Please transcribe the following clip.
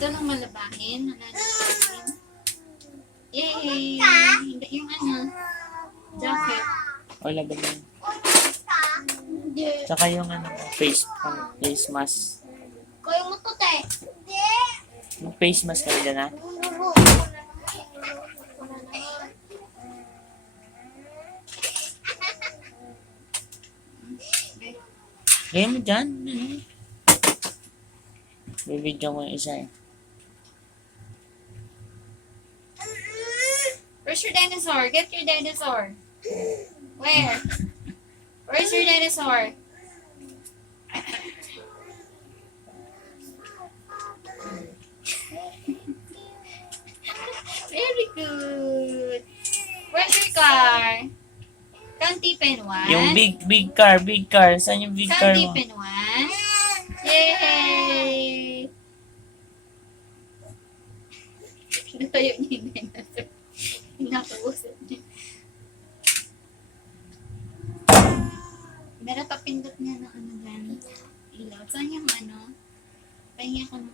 Ito lang malabahin. Malalabahin. Yay! Hindi yung jacket. Wala ba yun? Hindi. Tsaka yung face mask. Kaya mo to, te. Yung face mask kanila na. Gaya mo dyan. Bibidyo ko yung isa eh. Where's your dinosaur? Get your dinosaur. Where? Where's your dinosaur? Very good. Where's your car? Can't open one. Yung big car. Saan yung big car Can't mo? open one. Yay! Natayo niya yung dinosaur. Pinakausap niya. Meron pa pindot niya na dyan. Ilaw. Saan yung Pahingi ako ng